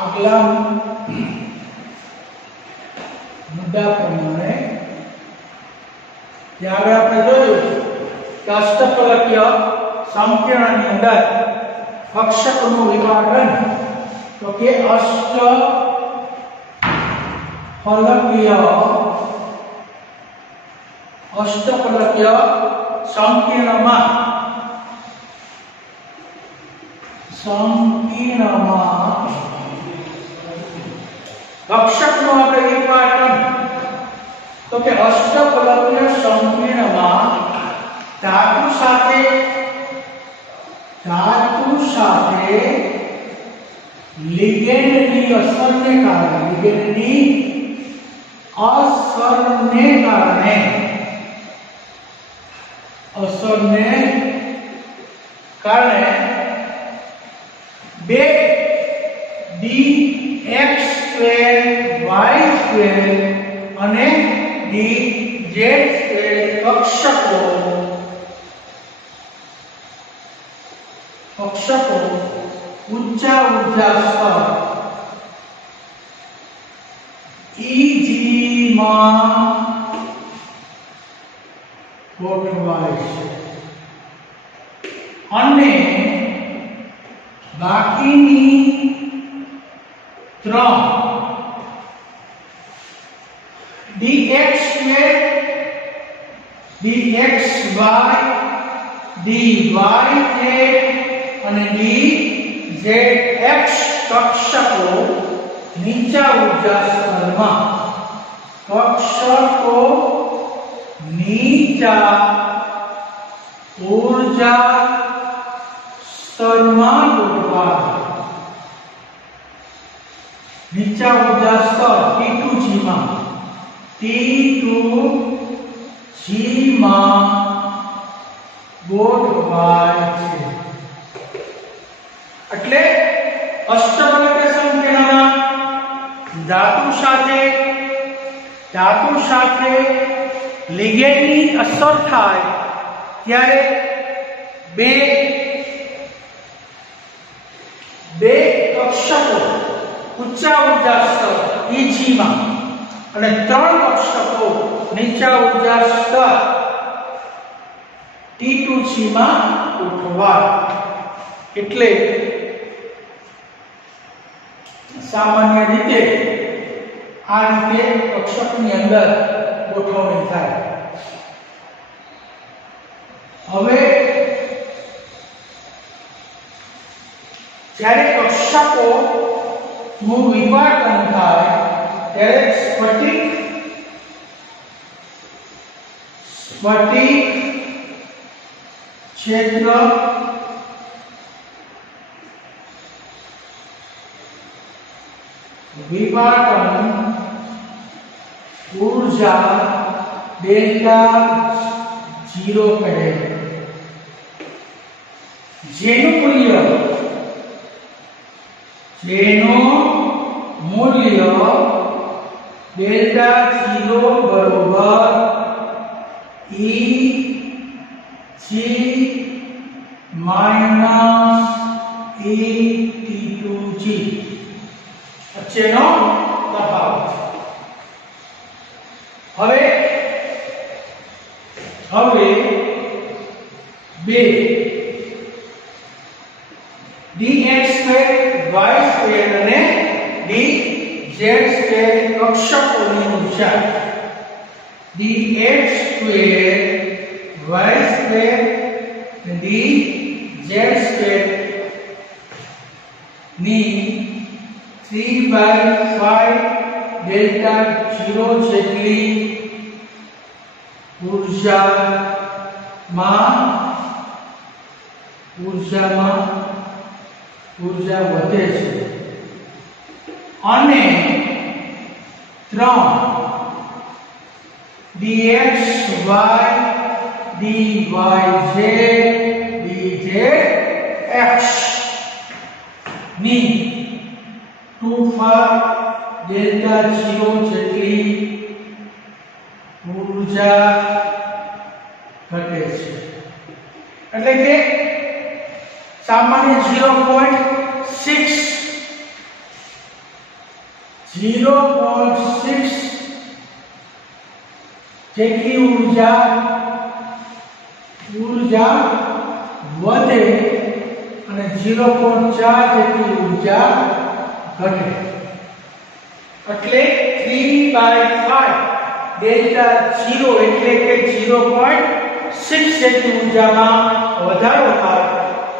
આગલા મુદ્દા પ્રમાણે ત્યાં આગળ આપણે જોયું કે અષ્ટફલકીય સંકીર્ણની અંદર કક્ષકનું વિભાજન તો કે અષ્ટફલકીય સંકીર્ણમાં કક્ષકનું આપણે વિભાજન તો કે અષ્ટફલકીય સંકીર્ણમાં ધાતુ સાથે લિગેન્ડની અસરને કારણે બે dx2 y2 અને dz2 કક્ષકો ઊંચા ઉર્જા સ્તર Eg માં ગોઠવાય છે અને બાકીની ત્રણ dx2 dxy dyz અને dzx કક્ષકો નીચા ઉર્જા સ્તરમાં ગોઠવાય નીચા ઉર્જા સ્તર T2G માં ગોઠવાય છે એટલે અષ્ટફલકીય સંકીર્ણમાં ધાતુ સાથે લિગેન્ડની અસર થાય ત્યારે બે કક્ષકો ઊંચા ઉર્જા સ્તર Eg માં અને ત્રણ કક્ષકો નીચા ઉર્જા સ્તર T2G માં ગોઠવાય એટલે સામાન્ય રીતે આ રીતે કક્ષકની અંદર ગોઠવણી થાય હવે જ્યારે કક્ષકો નું વિભાજન થાય ત્યારે સ્ફટિક ક્ષેત્ર વિભાજન ઊર્જા ડેલ્ટા 0 કહે જેનું મૂલ્ય ડેલ્ટા 0 બરોબર Eg માઈનસ T2G વચ્ચેનો તફાવત હવે બે dx2 y2 અને dz2 કક્ષકોની ઊર્જા dx2 y2 dz2 ની 3/5 ડેલ્ટા 0 જેટલી ઉર્જા વધે છે અને 3 dx y dy dz x ની 2/5 ડેલ્ટા 0 જેટલી ઉર્જા ઘટે છે એટલે કે સામાન્ય 0.6 0.6 જેટલી ઊર્જા વધે અને 0.4 જેટલી ઊર્જા ઘટે એટલે 3/5 ડેલ્ટા 0 એટલે કે 0.6 જેટલી ઊર્જામાં વધારો થાય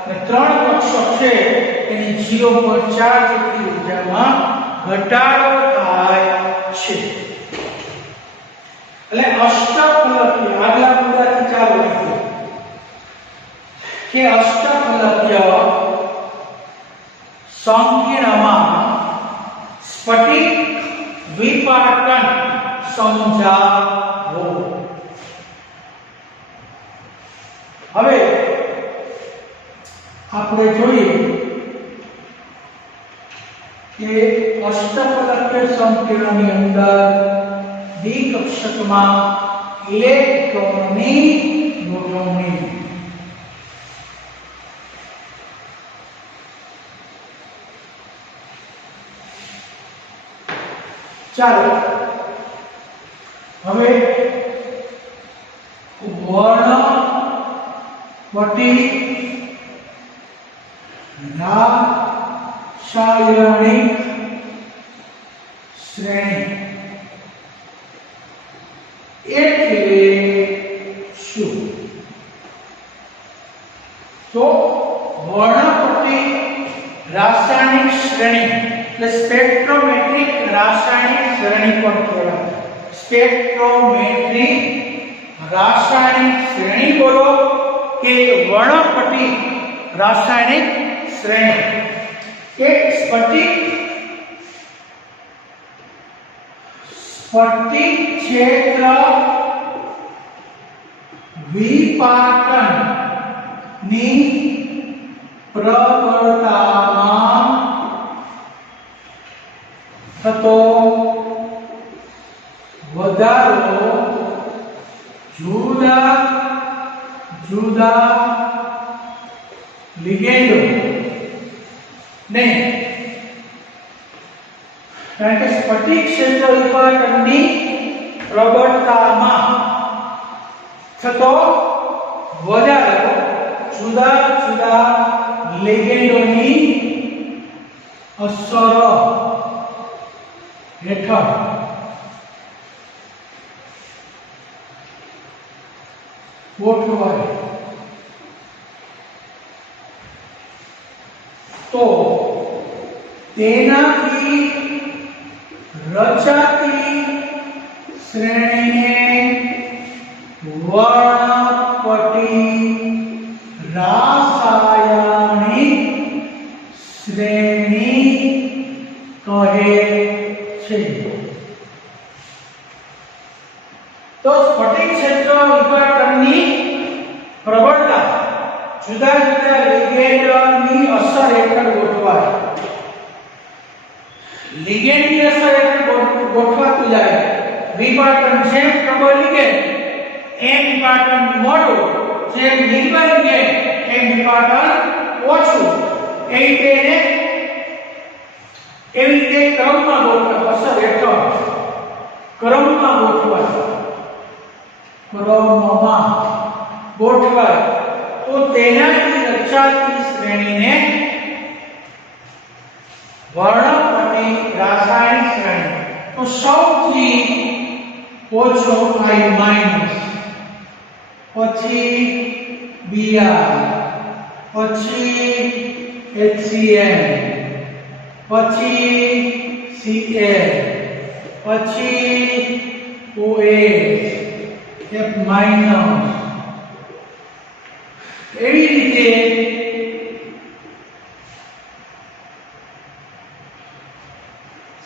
અને ત્રણ કક્ષક છે એની 0.4 જેટલી ઊર્જામાં ઘટાડો થાય છે એટલે અષ્ટફલકીય આગલા મુદ્દાથી ચાલુ રાખીએ કે અષ્ટફલકીય સંકીર્ણમાં સ્ફટિક વિપાટન સમજાવો હવે આપણે જોઈએ કે અષ્ટફલકીય સંકીર્ણની અંદર ડી કક્ષકમાં ઇલેક્ટ્રોનની ગોઠવણી ચાલો હવે વર્ણપટી રાસાયણિક શ્રેણી એટલે શું તો વર્ણપટી રાસાયણિક શ્રેણી એટલે સ્પેક્ટ્રોમેટ્રિક રાસાયણિક શ્રેણી પણ કહેવાય સ્પેક્ટ્રોમેટ્રિક રાસાયણિક શ્રેણી બોલો કે વર્ણપટી રાસાયણિક શ્રેણી કે સ્ફટિક ક્ષેત્ર વિપાટન ની પ્રબળતામાં થતો વધારો જુદા જુદા લિગેન્ડો ને કારણ કે સ્ફટિક ક્ષેત્ર વિપાટનની પ્રબળતામાં થતો વધારો જુદા જુદા લિગેન્ડોની અસર હેઠળ ગોઠવાય તો તેનાથી રચાતી શ્રેણીને વર્ણપટી રાસાયણિક શ્રેણી કહે છે તો સ્ફટિક ક્ષેત્ર વિપાટનની પ્રબળતા જુદા જુદા લિગેન્ડની અસર હેઠળ ગોઠવાય લિગેન્ડની અસર હેઠળ ગોઠવાતું જાય વિપાટન જેમ પ્રબળ લિગેન્ડ એમ વિપાટન મોટું જેમ નિર્બળ લિગેન્ડ એમ વિપાટન ઓછું એવી રીતે ક્રમમાં ગોઠવાય અસર હેઠળ ક્રમમાં ગોઠવાય તો તેનાથી રચાતી શ્રેણીને વર્ણપટી રાસાયણિક શ્રેણી તો સૌથી ઓછો I માઈનસ પછી Br પછી HCl પછી Cl પછી OH F માઈનસ એવી રીતે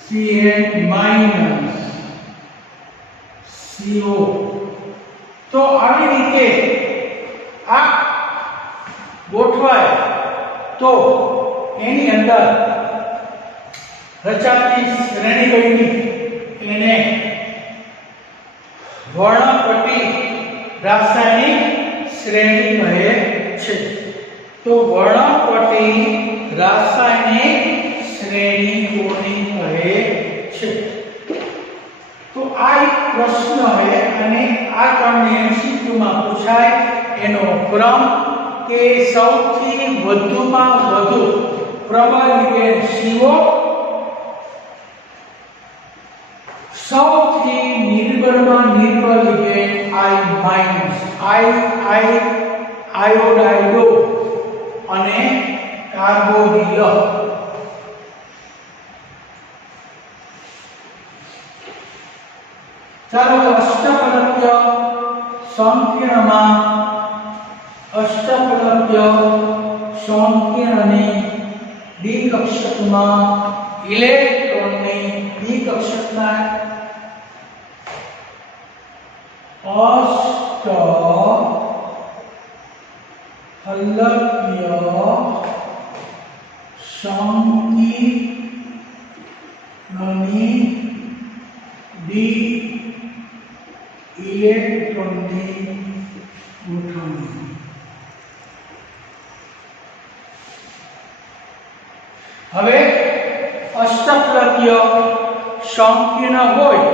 Cn માઈનસ CO તો આવી રીતે આ ગોઠવાય તો એની અંદર રચાતી શ્રેણી બની એને વર્ણપટી રાસાયણિક શ્રેણી કહે છે તો વર્ણપટી રાસાયણિક શ્રેણી કોની કહે છે। તો આ એક પ્રશ્ન છે અને આ તમને MCQ માં પૂછાય એનો ક્રમ કે સૌથી વધુમાં વધુ પ્રબળ લિગેન્ડ CO, સૌથી નિર્બળમાં નિર્બળ લિગેન્ડ I- આયોડાઇડો અને કાર્બોનિલ। ચાલો અષ્ટફલક્ય સંકીર્ણની ડી કક્ષકમાં ઇલેક્ટ્રોનની ડી કક્ષકના અષ્ટફલક્ય સંકીર્ણની ડી ઇલેક્ટ્રોનની ગોઠવણી। હવે અષ્ટફલક્ય સંકીર્ણ હોય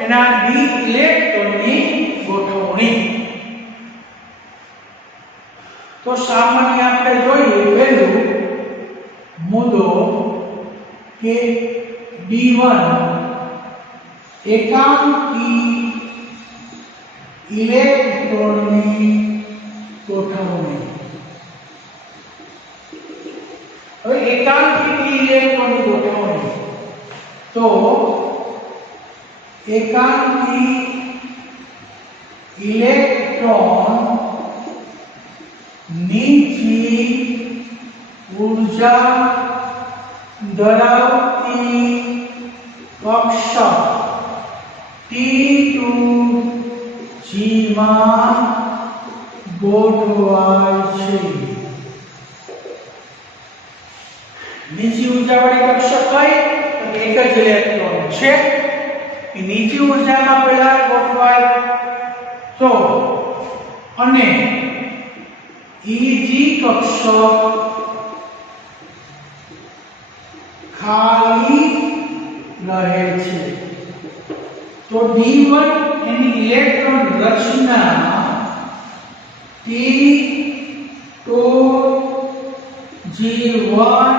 એના ડી ઇલેક્ટ્રોનની ગોઠવણી। તો સામાન્ય આપણે જોઈએ પહેલું મુદ્દો કે D1 એકાંકી ઇલેક્ટ્રોનની ગોઠવણી। હવે એકાંકી ઇલેક્ટ્રોનની ગોઠવણી તો એકાંકી ઇલેક્ટ્રોન નીચી ઊર્જા ધરાવતી કક્ષક T2G માં ગોઠવાય છે। નીચી ઊર્જાવાળી કક્ષક કઈ તો એક જ ઇલેક્ટ્રોન છે એ નીચી ઊર્જામાં પહેલા ગોઠવાય તો અને EG કક્ષક ખાલી રહે છે। તો D1 એની ઇલેક્ટ્રોન રચના T2G1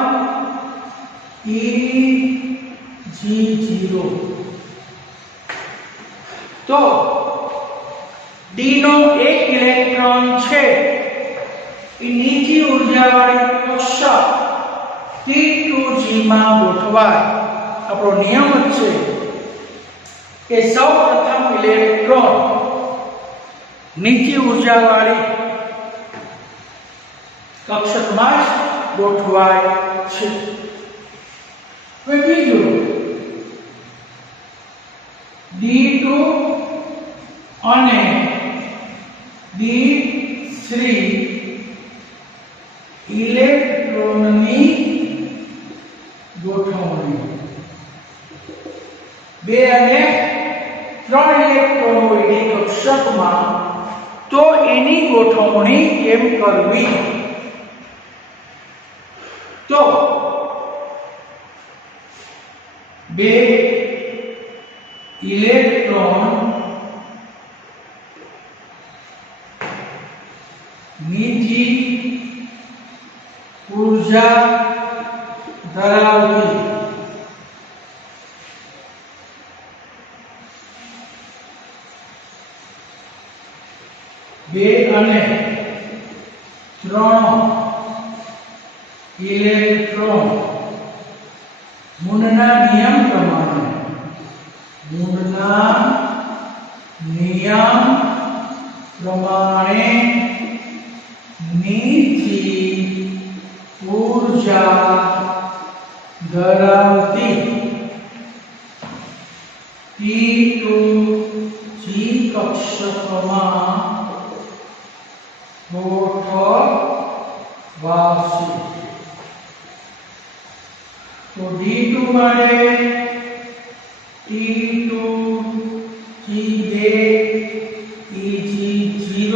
EG0। તો D નો એક ઇલેક્ટ્રોન છે એ નીચી ઉર્જાવાળી કક્ષક T2G માં ગોઠવાય। આપણો નિયમ છે કે સૌપ્રથમ ઇલેક્ટ્રોન નીચી ઉર્જાવાળી કક્ષકમાં જ ગોઠવાય છે। હવે બીજું D2 અને D3 ઇલેક્ટ્રોનની ગોઠવણી। 2 અને 3 ઇલેક્ટ્રોન હોય ડી કક્ષકમાં તો એની ગોઠવણી કેમ કરવી? તો 2 ઇલેક્ટ્રોન નીચી ઊર્જા ધરાવતી બે અને 3 ઇલેક્ટ્રોન મૂળના નિયમ પ્રમાણે નીચી ઊર્જા ધરાવતી T2G કક્ષકમાં ગોઠવાશે। તો D2 માટે T2G2 EG0,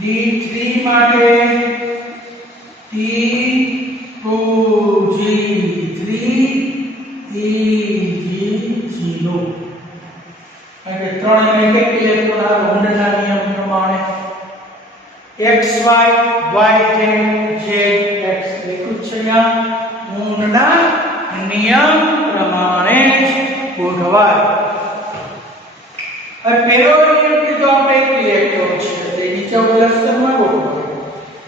D3 માટે T2G3 Eg0 કારણ કે 3 અને 1 ઇલેક્ટ્રોન આ ઊંડના નિયમ પ્રમાણે x y y z z x લખ્યું છે અહીંયા ઊંડના નિયમ પ્રમાણે જ ગોઠવાય. હવે પહેલો નિયમ કીધો આપણે એક ઇલેક્ટ્રોન છે એટલે નીચે ઉલટ સ્તરમાં ગોઠવાય.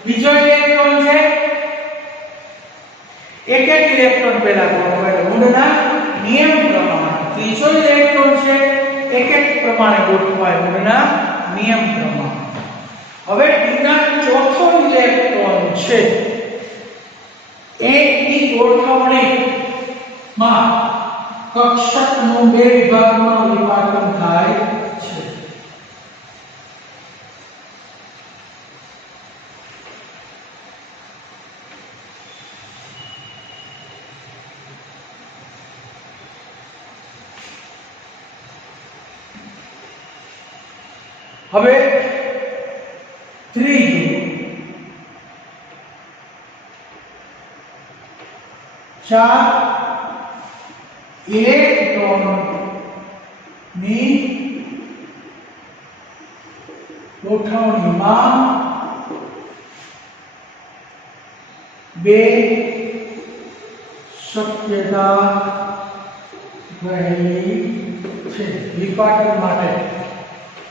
બીજો ઇલેક્ટ્રોન છે એક એક ઇલેક્ટ્રોન પહેલા ગોઠવાય ઊંડના નિયમ પ્રમાણે. ત્રીજો ઇલેક્ટ્રોન છે એક એક પ્રમાણે ગોઠવાય ઊંડના નિયમ પ્રમાણે. હવે બીજા ચોથો ઇલેક્ટ્રોન છે એકની ગોઠવણીમાં કક્ષકનું બે વિભાગમાં વિભાજન થાય છે. હવે ત્રીજું ચાર ઇલેક્ટ્રોનની ગોઠવણીમાં બે શક્યતા રહેલી છે. વિભાજન માટે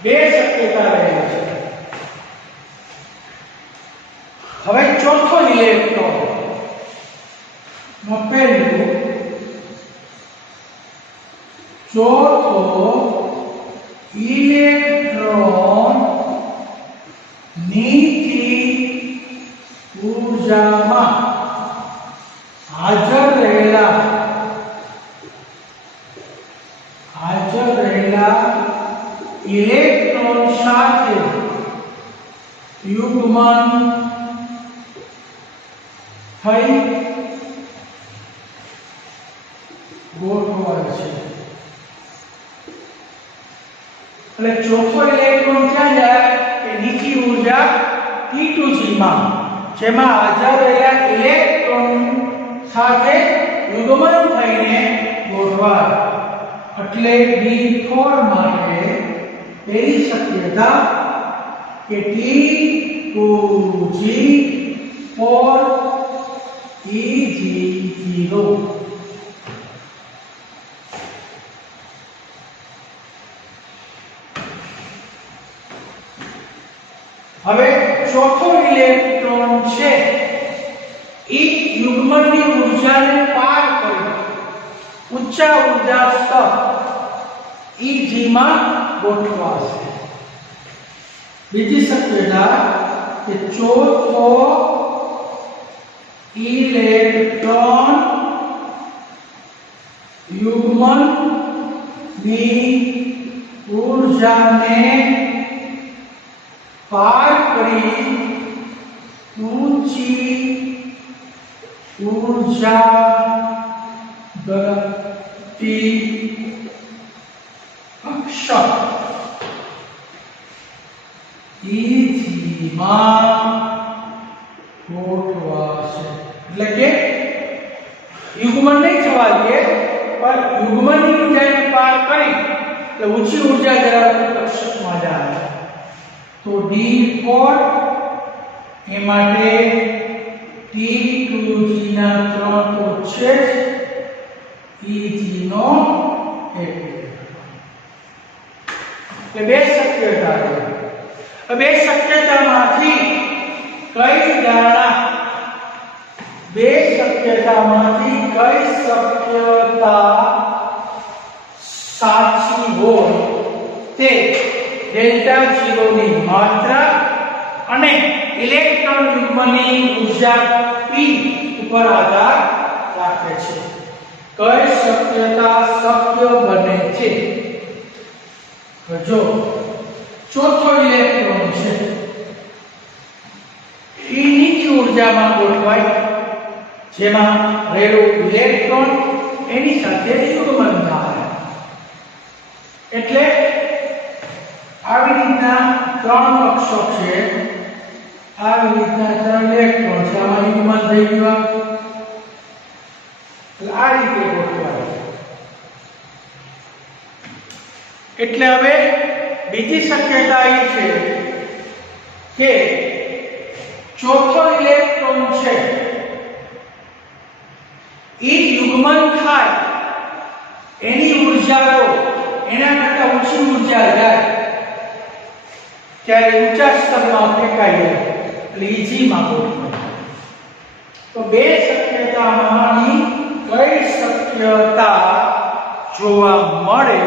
બે શક્યતા રહેલી છે. હવે ચોથો ઇલેક્ટ્રોન નો પહેલું ચોથો ઇલેક્ટ્રોન નીચી ઊર્જામાં હાજર રહેલા ઇલેક્ટ્રોન સાથે યુગ્મન થઈ ગોઠવાય છે. એટલે ચોથો ઇલેક્ટ્રોન ક્યાં જાય કે નીચી ઊર્જા T2G માં જેમાં હાજર રહેલા ઇલેક્ટ્રોન સાથે યુગ્મન થઈને ગોઠવાય. એટલે B4 માટે એવી શક્યતા કે T2G4 Eg0. હવે ચોથો ઇલેક્ટ્રોન છે એ યુગ્મનની ઊર્જાને પાર કરી ઊંચા ઊર્જા સ્તર Eg માં ગોઠવાશે. બીજી શક્યતા કે ચોથો ઇલેક્ટ્રોન યુગ્મન ની ઊર્જાને પાર કરી ઊંચી ઊર્જા ધરાવતી કક્ષક Eg માં ગોઠવાશે. એટલે કે યુગ્મન નહીં થવા દે પણ યુગ્મનની ઊર્જાને પાર કરી એટલે ઊંચી ઊર્જા ધરાવતી કક્ષકમાં જાય. તો D4 એ માટે T2G ના 3 તો છે Eg નો 1. એટલે બે શક્યતા છે. બે શક્યતામાંથી કઈ ધારણા બે શક્યતામાંથી કઈ શક્યતા સાચી હોય તે ડેલ્ટા 0 ની માત્રા અને ઇલેક્ટ્રોન યુગ્મની ઊર્જા P ઉપર આધાર રાખે છે. કઈ શક્યતા શક્ય બને છે? જો ચોથો ઇલેક્ટ્રોન છે એ નીચી ઊર્જામાં ગોઠવાય જેમાં રહેલો ઇલેક્ટ્રોન એની સાથે યુગ્મન થાય. એટલે આવી રીતના ત્રણ કક્ષક છે. આવી રીતના ત્રણ ઇલેક્ટ્રોન છે આમાં યુગ્મન થઈ ગયું. એટલે આ રીતે ગોઠવાય. એટલે હવે બીજી શક્યતા એ છે કે ચોથો ઇલેક્ટ્રોન છે એ યુગ્મન થાય એની ઉર્જાઓ એના કરતા ઓછી ઉર્જા જાય ત્યારે ઊંચા સ્તરમાં ફેંકાઈ જાય એટલે ઈજીમાં ગોઠવાય. તો બે શક્યતામાંની કઈ શક્યતા જોવા મળે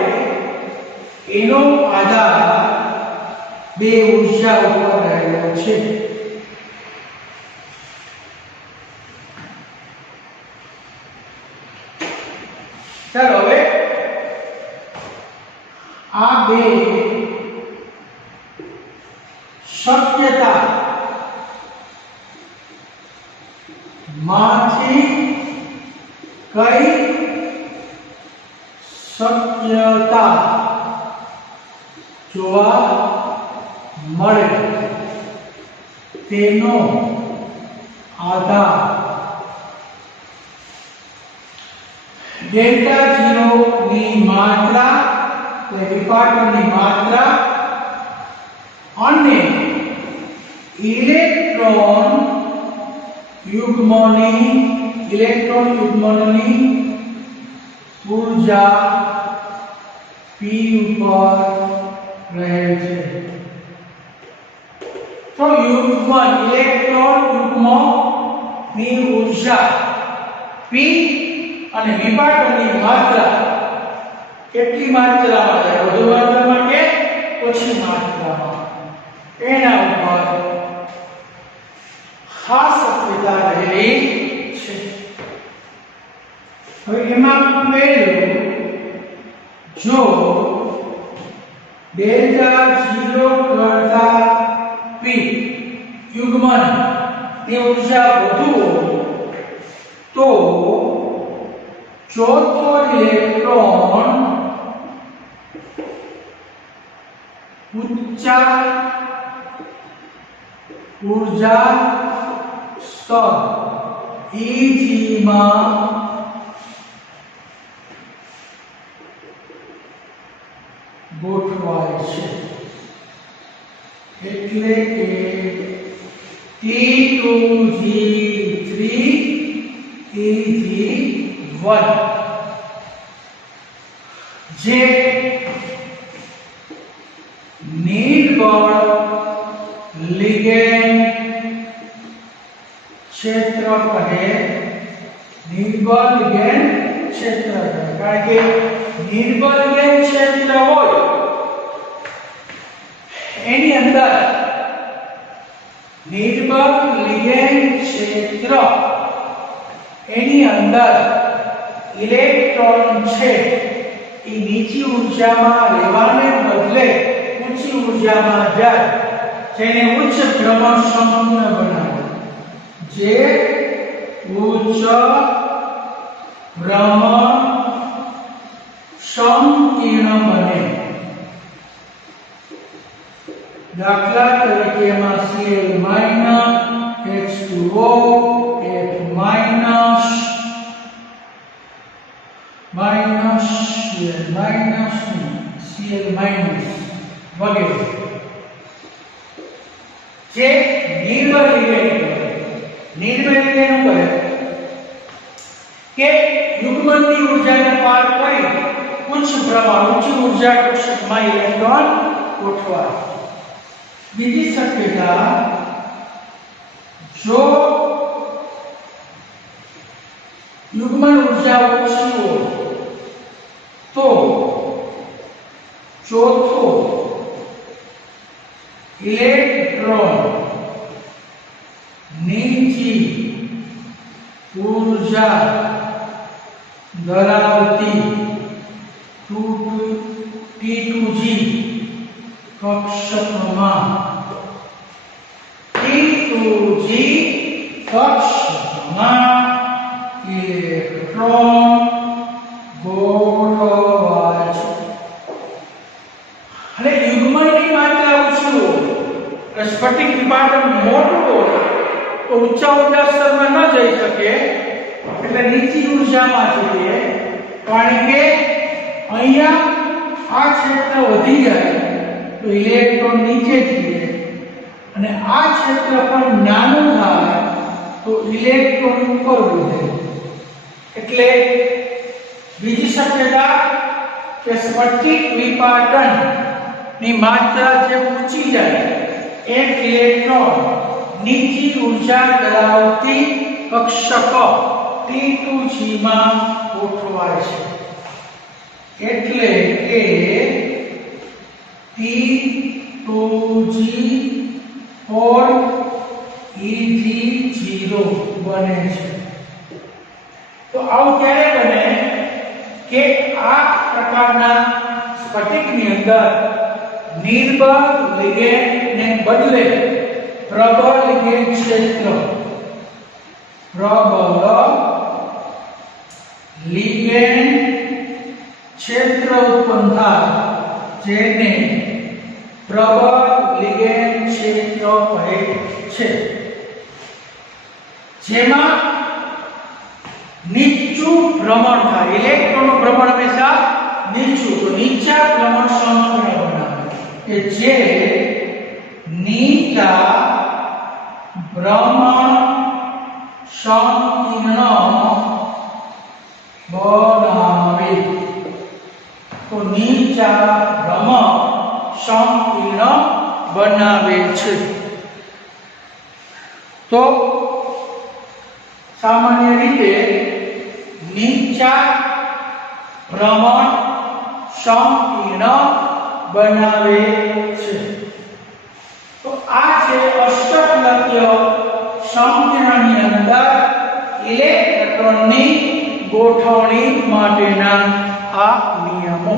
એનો આધાર બે ઉર્જા ઉપર રહેલો છે. ચાલો હવે આ બે શક્યતા માંથી કઈ શક્યતા જોવા મળે તેનો આધાર ડેલ્ટા 0 ની માત્રા એટલે વિપાટનની માત્રા અને ઇલેક્ટ્રોન યુગ્મની ઊર્જા p ઉપર રહે છે. તો ઇલેક્ટ્રોન યુગ્મની ઊર્જા p અને વિપાટનની માત્રા કેટલી માત્રામાં છે, વધુ માત્રામાં કે ઓછી માત્રામાં, એના ઉપર ખાસ શક્યતા રહેલી છે. હવે એમાં પહેલું જો ડેલ્ટા 0 કરતા p યુગ્મન ની ઊર્જા વધુ તો ચોથો ઇલેક્ટ્રોન ઊંચા ઊર્જા સ્તર Eg માં ગોઠવાય છે. એટલે કે T2G3 Eg1 જે નિર્બળ લિગેન્ડ ક્ષેત્ર કહે, નિર્બળ લિગેન્ડ ક્ષેત્ર કહે. કારણ કે નિર્બળ લિગેન્ડ ક્ષેત્ર હોય એની અંદર નિર્બળ લિગેન્ડ ક્ષેત્ર એની અંદર ઇલેક્ટ્રોન છે એ નીચી ઉર્જામાં રહેવાને બદલે ઊંચી ઉર્જામાં જાય, જેને ઉચ્ચ ભ્રમણ સંપૂર્ણ બનાવે, જે ઉચ્ચ ભ્રમણ સંકીર્ણ બને. દાખલા તરીકે માં Cl H2O F Cl વગેરે જે નિર્બળ લિગેન્ડ કહે કે યુગ્મનની ઊર્જાને પાર કરી ઉચ્ચ પ્રમાણ ઊંચી ઉર્જા કક્ષકમાં ઇલેક્ટ્રોન ગોઠવાય. બીજી શક્યતા જો યુગ્મન ઊર્જા ઓછી હોય તો ચોથો ઇલેક્ટ્રોન નીચી ઊર્જા ધરાવતી T2G કક્ષકમાં ઇલેક્ટ્રોન ગોઠવાય છે. અને યુગ્મનની માત્રા ઓછી હોય, સ્ફટિક વિપાટન મોટું હોય તો ઊંચા ઉર્જા સ્તરમાં ન જઈ શકે, એટલે નીચી ઉર્જામાં જઈએ. કારણ કે અહીંયા આ ક્ષેત્ર વધી જાય તો ઇલેક્ટ્રોન નીચે જઈએ અને આ ક્ષેત્ર પણ નાનું થાય તો ઇલેક્ટ્રોન ઉપર વધે. એટલે બીજી શક્યતા કે સ્ફટિક વિપાટન ની માત્રા જે ઊંચી જાય એક ઇલેક્ટ્રોન નીચી ઊર્જા ધરાવતી કક્ષક T2G માં ગોઠવાય છે. એટલે કે T2G or Eg0 બને છે. તો આવું ક્યારે બને કે આ પ્રકારના સ્ફટિકની અંદર નિર્બળ લિગેન્ડને બદલે પ્રબળ લિગેન્ડ ક્ષેત્ર ઉત્પન્ન થાય જેને પ્રબળ લિગેન્ડ ક્ષેત્ર કહે છે. જેમાં નીચું ભ્રમણ થાય, ઇલેક્ટ્રોનનું ભ્રમણ હંમેશા નીચું, તો નીચા ભ્રમણ સંકીર્ણ બનાવે કે જે નીચા ભ્રમણ સંકીર્ણ બનાવે. તો નીચા ભ્રમણ સંકીર્ણ બનાવે છે. તો સામાન્ય રીતે નીચા ભ્રમણ સંકીર્ણ બનાવે છે. તો આ છે અષ્ટકલકીય સંકીર્ણની અંદર ઇલેક્ટ્રોનની ગોઠવણી માટેના આ નિયમો.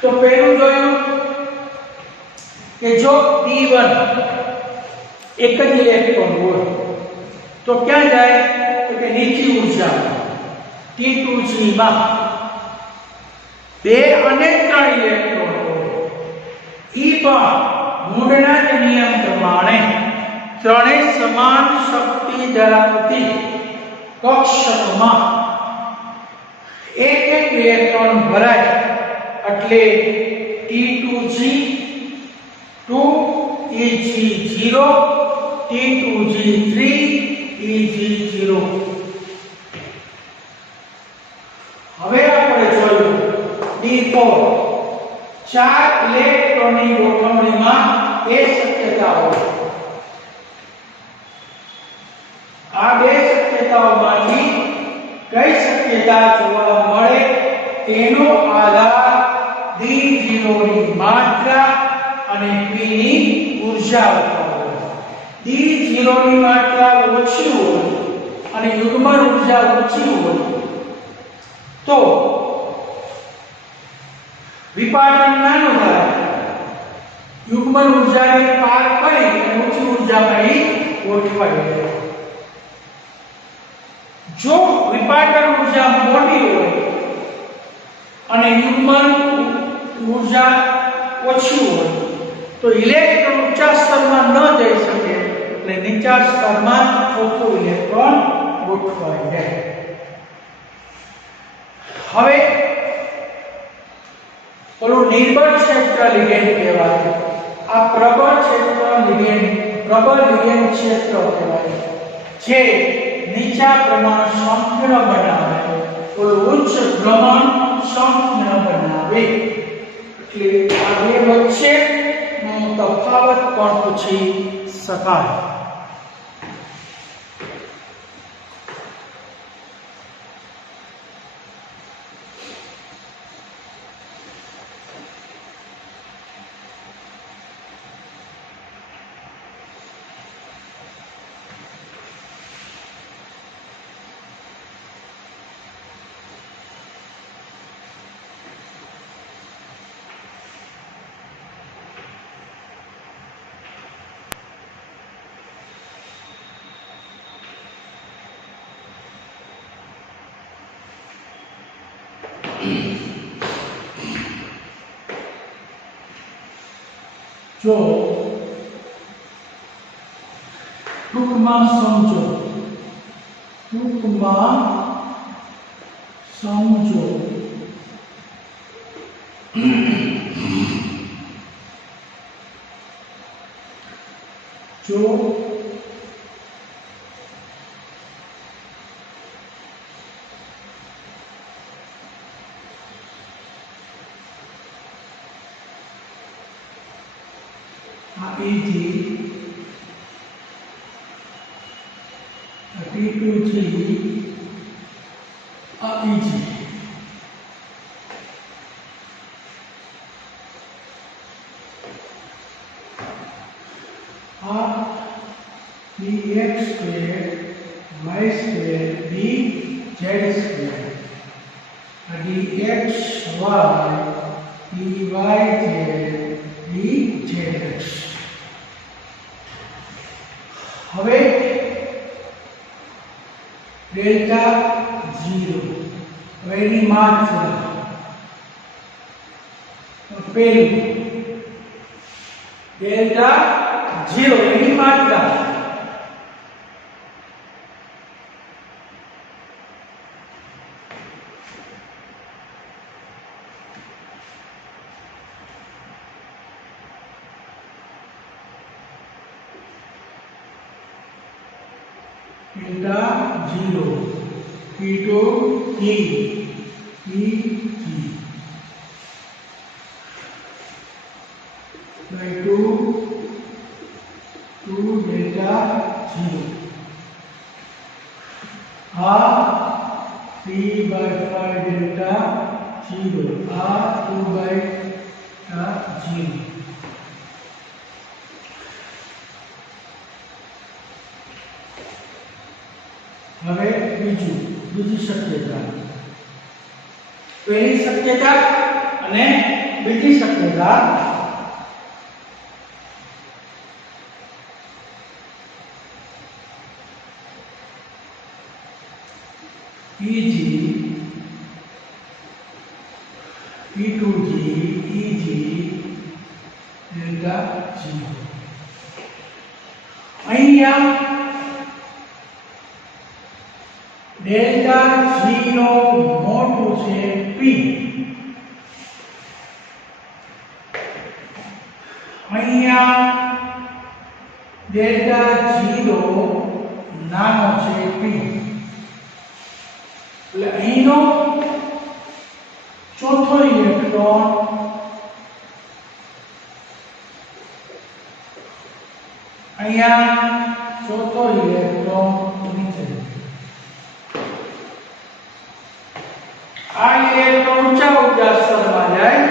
તો પહેલું જોયું કે જો P1 એક જ ઇલેક્ટ્રોન હોય તો ક્યાં જાય તો કે નીચી ઊર્જા T2G માં. બે અને ત્રણ ઇલેક્ટ્રોન હોય ઈ પણ મૂળના જ નિયમ પ્રમાણે ત્રણેય સમાન શક્તિ ધરાવતી કક્ષકમાં એક એક ઇલેક્ટ્રોન ભરાય એટલે T2G 2 Eg0 T2G3 Eg0. હવે આપણે જોયું D4 ચાર ઇલેક્ટ્રોનની ગોઠવણીમાં બે શક્યતાઓ. આ બે શક્યતાઓમાંથી કઈ શક્યતા જોવા મળે તેનો આધાર D0 ની માત્રા અને P ની ઊર્જા ઉપર હોય. D0 ની માત્રા ઓછી હોય અને યુગ્મન ઊર્જા ઓછી હોય તો વિપાટન નાનું થાય, યુગ્મન ઊર્જાને પાર કરી અને ઊંચી ઊર્જામાં ગોઠવાય જાય. જો વિપાટન ઊર્જા મોટી હોય અને યુગ્મન ઊર્જા ઓછી હોય તો ઇલેક્ટ્રોન ઊંચા સ્તરમાં ન જઈ શકે એટલે નીચા સ્તરમાં ચોખ્ખો ઇલેક્ટ્રોન ગોઠવાઈ જાય. હવે ઓલું નિર્બળ ક્ષેત્ર લિગેન્ડ કહેવાય. આ પ્રબળ લિગેન્ડ ક્ષેત્ર કહેવાય જે નીચા પ્રમાણ સંકીર્ણ બનાવે, ઓલું ઉચ્ચ પ્રમાણ સંકીર્ણ બનાવે. એટલે આ બે વચ્ચેનો તફાવત પણ પૂછી શકાય. જો ટૂંકમાં સમજો જો EG T2G EG dx square y square dz square dx y dy z dz. હવે ડેલ્ટા 0 હવે એની માત્રા પેલું ડેલ્ટા 0 એની માત્રા delta 0 T2 E by 2 delta 0 3 by 5 delta 0 2 by 0. હવે બીજી શક્યતા પહેલી શક્યતા અને બીજી શક્યતા EG P2G EG delta 0 અહીંયા ડેલ્ટા 0 મોટું છે P અહીંયા ડેલ્ટા 0 નાનો છે P એટલે અહીંનો ચોથો ઇલેક્ટ્રોન અહીંયા ચોથો ઇલેક્ટ્રોન નીચે આ ઇલેક્ટ્રોન ઊંચા ઉર્જા સ્તરમાં જાય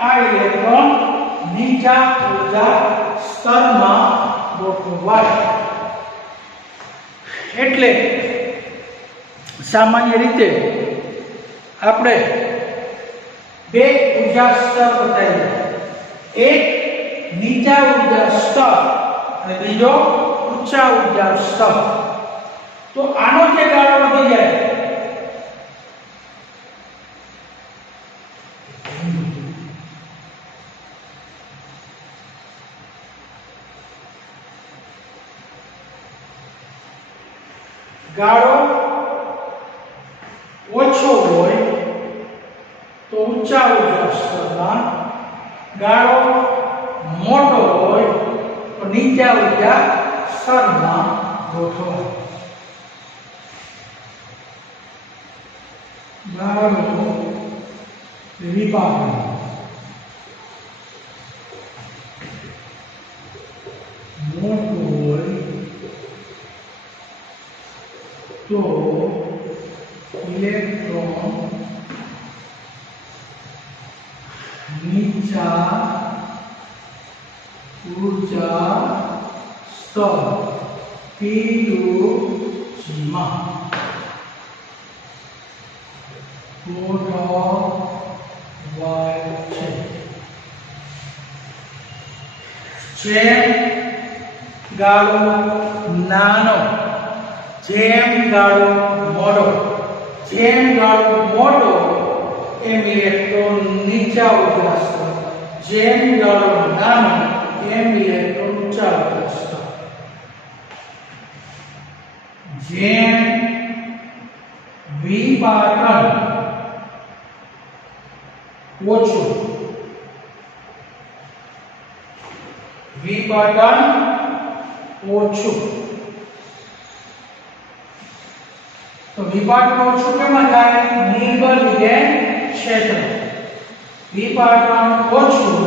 આ ઇલેક્ટ્રોન નીચા ઉર્જા સ્તરમાં ગોઠવાય એટલે સામાન્ય રીતે આપણે બે ઉર્જા સ્તર બતાવીએ એક નીચા ઉર્જા સ્તર અને બીજો ઊંચા ઉર્જા સ્તર તો આનો જે ગાળો વધી જાય ગાળો ઓછો હોય તો ઊંચા ઉર્જા સ્તરમાં ગાળો મોટો હોય તો નીચા ઉર્જા સ્તરમાં ગોઠવાય ગાળો વિભાજન મોટો હોય તો ઇલેક્ટ્રોન નીચા ઉર્જા સ્તર P2G માં ગોઠવાય છે જેમ ગાળો નાનો જેમ ગાળો મોટો જેમ ગાળો મોટો એમ ઇલેક્ટ્રોન નીચા ઉર્જા સ્તર જેમ ગાળો નાનો એમ ઇલેક્ટ્રોન ઊંચા ઉર્જા સ્તર જેમ વિભાજન ઓછું વિપાટન ઓછું. તો વિપાટન ઓછું કેમાં થાય? નિર્બળ લિગેન્ડ ક્ષેત્ર. વિપાટન ઓછું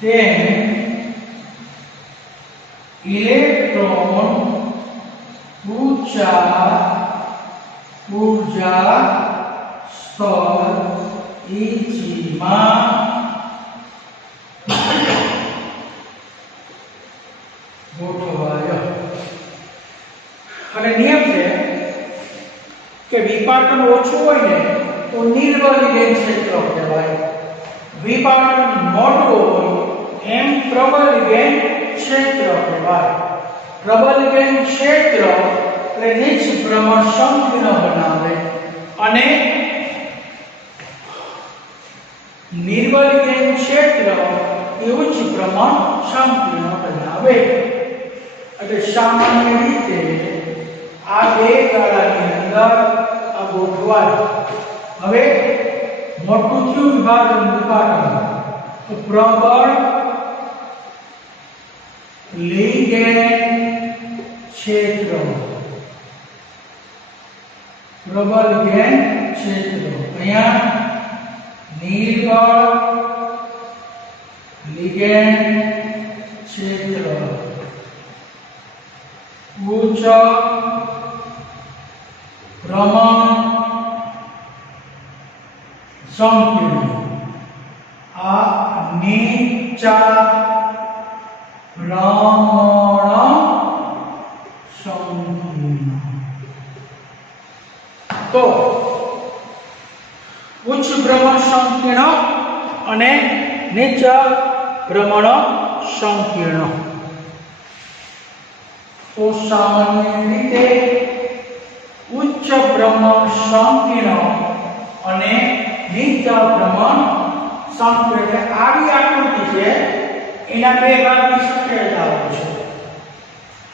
તેમ ઇલેક્ટ્રોન ઊર્જા સ્તર Eg માં ગોઠવાય. અને નિયમ છે કે વિપાટન ઓછું હોય ને તો નિર્બળ લિગેન્ડ ક્ષેત્ર કહેવાય. વિપાટન મોટું હોય એમ પ્રબળ લિગેન્ડ ક્ષેત્ર કહેવાય. પ્રબળ લિગેન્ડ ક્ષેત્ર એટલે નીચ ભ્રમણ સંકીર્ણ બનાવે અને નિર્બળ લિગેન્ડ ક્ષેત્ર એ ઉચ્ચ ભ્રમણ સંકીર્ણ બનાવે. એટલે સામાન્ય રીતે આ બે ગાળાની અંદર આ ગોઠવાય. હવે મોટું થયું વિપાટન તો પ્રબળ લિગેન્ડ ક્ષેત્ર. પ્રબળ લિગેન્ડ ક્ષેત્ર અહીંયા નિર્બળ લિગેન્ડ ક્ષેત્ર ઉચ્ચ ભ્રમણ સંકીર્ણ. આ નીચા ભ્રમણ સંકીર્ણ. તો ઉચ્ચ ભ્રમણ સંકીર્ણ અને નીચા ભ્રમણ સંકીર્ણ. તો સામાન્ય રીતે ઉચ્ચ ભ્રમણ સંકીર્ણ અને નીચા ભ્રમણ સંકીર્ણ આવી આકૃતિ છે એના બે ભાગની શક્યતાઓ છે.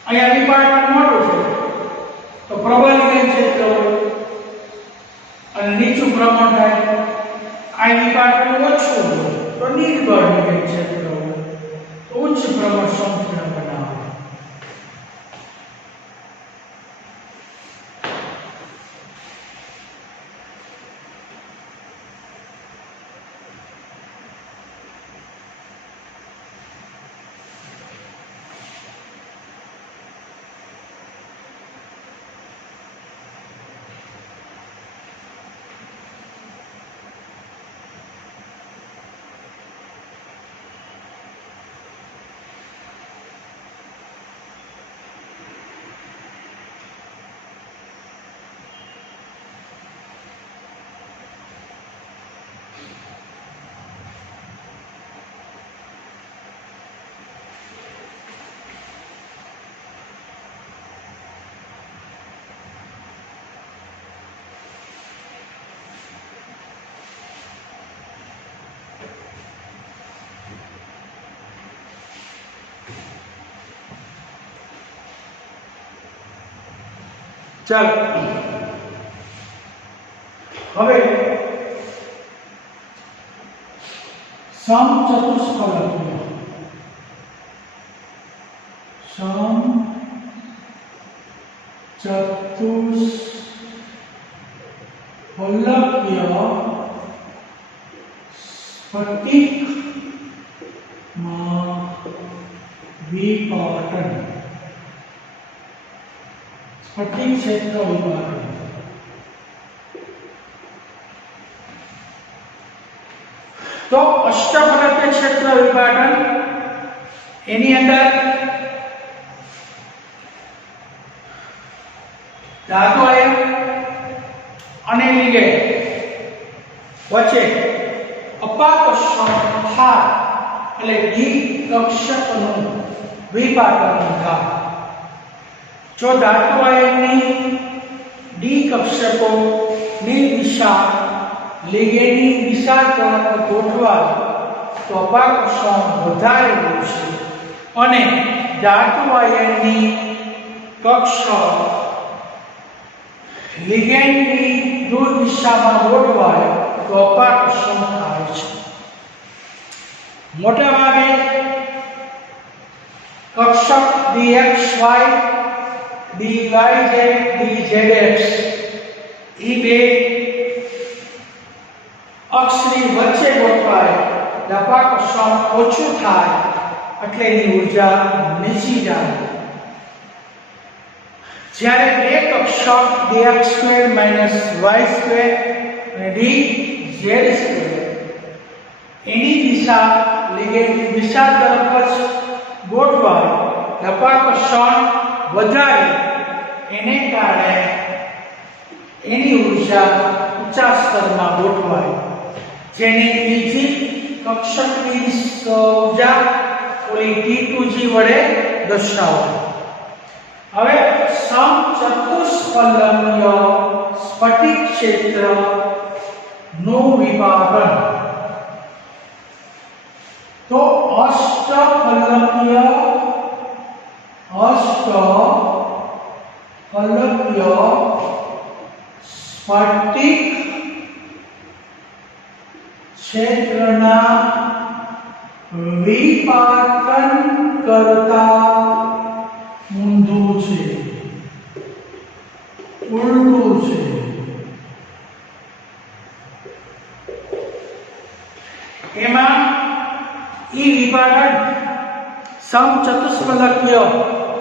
અહીંયા વિપાટન મોટું છે તો પ્રબળ લિગેન્ડ ક્ષેત્ર હોય અને નીચું ભ્રમણ થાય. આ વિપાટન ઓછું હોય તો નિર્બળ લિગેન્ડ ક્ષેત્ર હોય તો ઉચ્ચ ભ્રમણ સંકીર્ણ બનાવે. ચાલો હવે સમચતુષ્ફલકીય સ્ફટિકમાં વિપાટન. સ્ફટિક ક્ષેત્ર વિપાટન. તો અષ્ટફલકીય ક્ષેત્ર વિપાટન એની અંદર ધાતુ આયન અને લિગેન્ડ વચ્ચે અપાકર્ષણ થાય એટલે દ્વિકક્ષકનું વિપાટન થાય. જો ધાતુ આયનની દ્વિકક્ષકોની દિશા લિગેન્ડની દિશા તરફ ગોઠવાય તો અપાકર્ષણ વધારે હોય છે અને ધાતુ આયનની કક્ષક લિગેન્ડની દૂર દિશામાં ગોઠવાય તો અપાકર્ષણ થાય છે. મોટા ભાગે કક્ષક dxy dyz dzx ઈ બે અક્ષની વચ્ચે ગોઠવાય લંબાકર્ષણ ઓછું થાય એટલે એની ઊર્જા નીચી જાય જ્યારે બે કક્ષક dx2 y2 અને dz2 એની દિશા લીગેન્ડની દિશા તરફ જ ગોઠવાય લંબાકર્ષણ વધારે એને કારણે એની ઊર્જા ઊંચા સ્તરમાં ગોઠવાય જેની બીજી કક્ષકની ઊર્જા ઓલી T2g વડે દર્શાવાય હવે સમચતુષ્ફલકીય સ્ફટિક ક્ષેત્ર નું વિભાજન તો અષ્ટફલકીય સ્ફટિક ક્ષેત્રના વિપાટન કરતા ઊંધું છે ઉલટું છે એમાં ઈ વિભાજન સમચતુષ્ફલકીય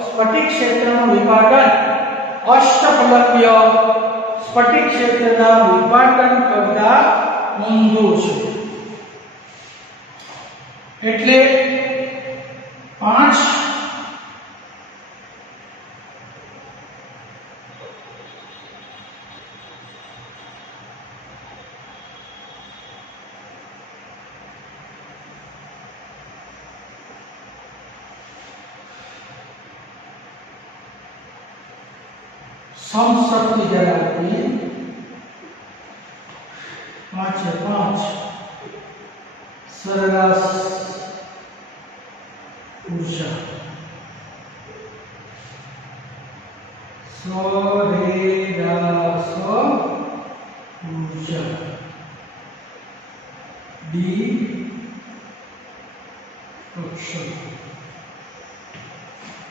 સ્ફટિક ક્ષેત્રનું વિભાજન અષ્ટફલકીય સ્ફટિક ક્ષેત્રના વિભાજન કરતા ઊંધું છે એટલે 5 समशक्ति जलाती 5 सरेराश ऊर्जा डी कक्षक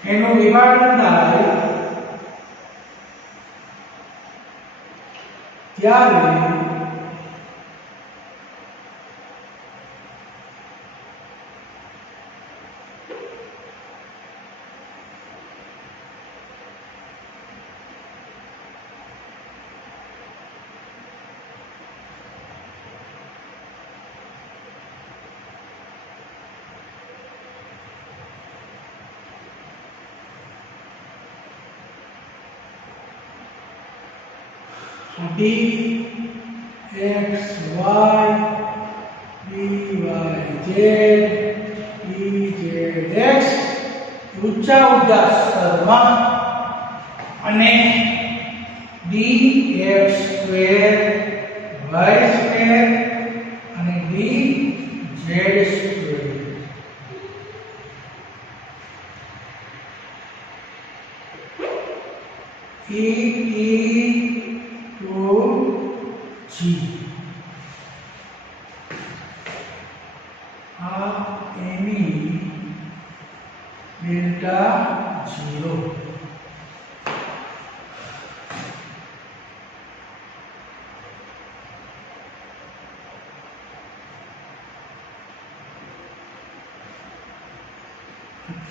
એનું વિભાજન થાય ત્યારે d x y dy z dz x ઊંચા ઊર્જા સ્તરમાં અને dx2 y2 અને dz2 G एमी डेल्टा 0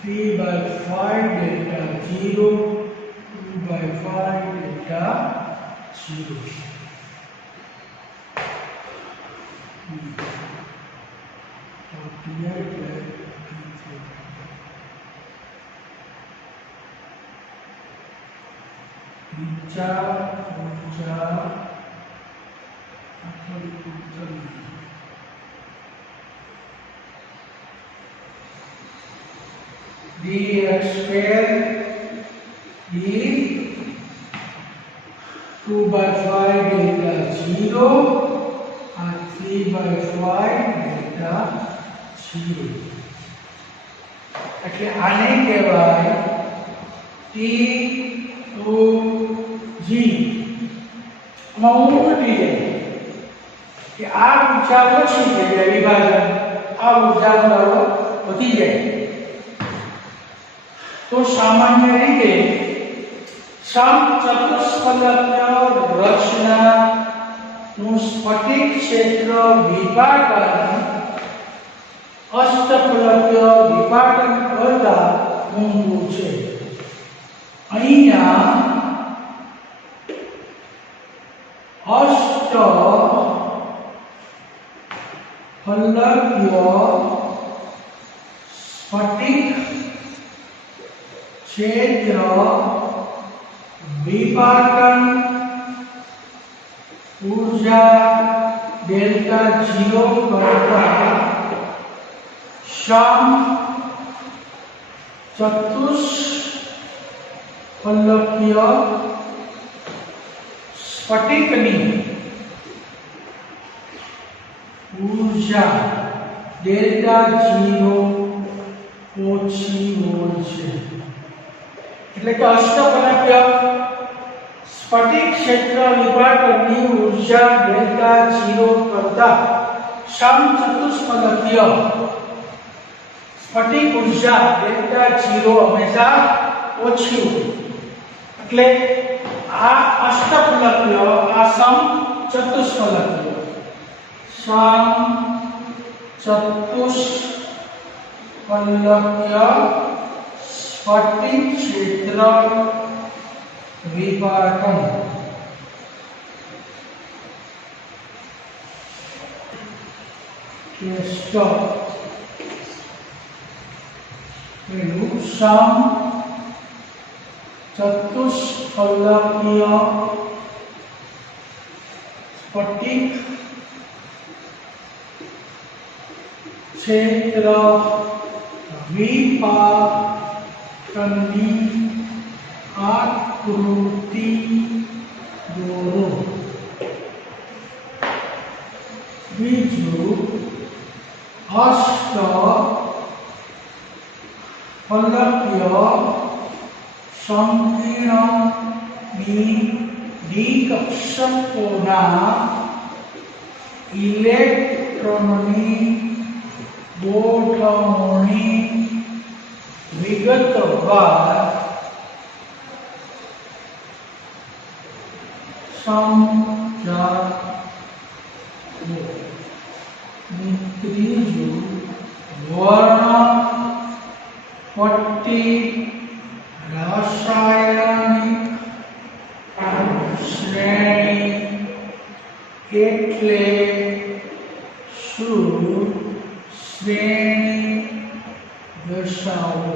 3/5 डेल्टा 0 2/5 डेल्टा 0 ऊर्जा dx2 is 2/5 delta 0 and 3/5 delta 0 એટલે આને કહેવાય T2g માં ઉલટી જાય કે આ ઊર્જા ઓછી થઈ જાય વિભાજન આ ઊર્જાનો દાડો વધી જાય तो सामान्य रीते समचतुष्फलकीय रचनाનું સ્ફટિક ક્ષેત્ર વિભાજન અષ્ટફલકીય વિભાજન કરતા ઊંધું છે. અહીંયા અષ્ટફલકીય સ્ફટિક ક્ષેત્ર विभाजन ऊर्जा डेल्टा 0 करता सम चतुष्फलकीय स्फटिकनी ऊर्जा डेल्टा 0 ओછી હોય છે. એટલે કે અષ્ટફલકીય સ્ફટિક ક્ષેત્ર વિભાજનની ઊર્જા ડેલ્ટા 0 કરતા સમચતુષ્ફલકીય સ્ફટિક ઊર્જા ડેલ્ટા 0 હંમેશા ઓછી હોય. એટલે આ અષ્ટફલકીય આ સમચતુષ્ફલકીય સમચતુષ્ફલકીય स्फटिक क्षेत्र विभाजन सम चतुष्फलकीय स्फटिक क्षेत्र विभाजनની आकृति દોરો. બીજું અષ્ટફલકીય સંકીર્ણની ડી-કક્ષકોના ઇલેક્ટ્રોનની ગોઠવણી વિગતવાર સમજાવો. ત્રીજું વર્ણપટ્ટી રાસાયણિક શ્રેણી એટલે શું? શ્રેણી દર્શાવો.